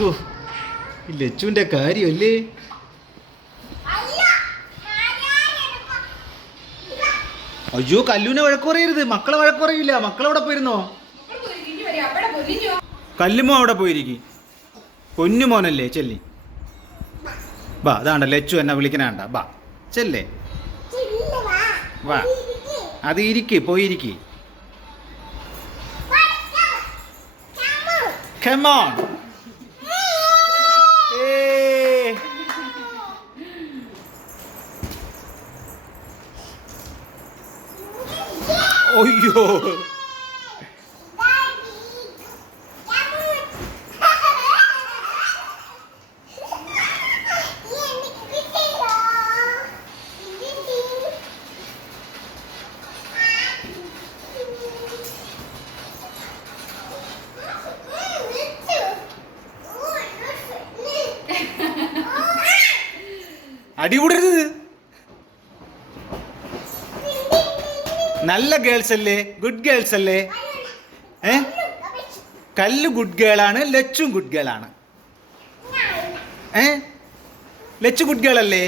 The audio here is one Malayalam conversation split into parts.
ഷോ ഈ ലച്ചുവിന്റെ കാര്യമല്ലേ? അയ്യോ കല്ലുവിനെ വഴക്കുറയരുത് മക്കളെ വഴക്കുറയില്ല മക്കളവിടെ പോയിരുന്നോ? കല്ലുമോ അവിടെ പോയിരിക്കും. പൊന്നു മോനല്ലേ ചെല്ലി. ബാ അതാണ്ട ലച്ചു എന്നെ വിളിക്കണാണ്ട ബാ ചെല്ലേ. വാ. അത് ഇരിക്ക് പോയിരിക്കേ Come. ഒയ്യോ അടികൂടരുത്. നല്ല ഗേൾസ് അല്ലേ? ഗുഡ് ഗേൾസ് അല്ലേ? ഏ? കല്ല് ഗുഡ് ഗേളാണ് ലച്ചും ഗുഡ് ഗേളാണ് ഏ? ലച്ചു ഗുഡ് ഗേൾ അല്ലേ?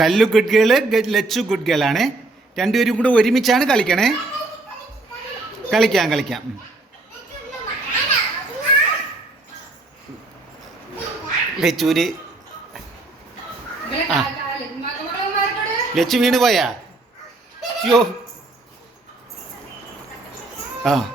Kallu good girl Lachu good ഗേളാണ് രണ്ടുപേരും കൂടെ ഒരുമിച്ചാണ് കളിക്കണേ. കളിക്കാം കളിക്കാം. ലച്ചൂര്. ലച്ചു വീണ് പോയാ? അയ്യോ. ആ.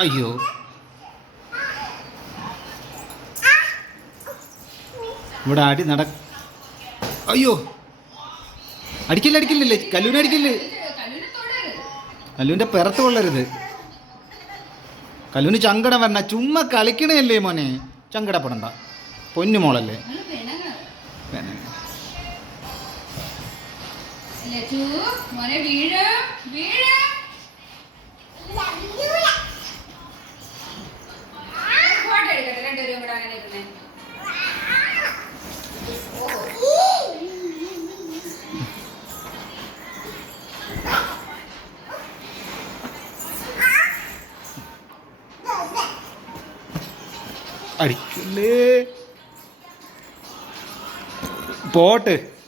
അയ്യോ. ഇവിടെ അടി നട അയ്യോ. അടിക്കില്ല അടിക്കില്ലല്ലേ കല്ലൂനെ അടിക്കില്ലേ? കല്ലൂന്റെ പിറത്ത് കൊള്ളരുത്. കല്ലൂന് ചങ്കടം വരണ ചുമ്മാ കളിക്കണല്ലേ മോനെ? ചങ്കടപ്പെടണ്ട പൊന്നു മോളല്ലേ. മോനെ വീഴ് വീഴ്. അടിക്കല്ലേ. പോട്ട്.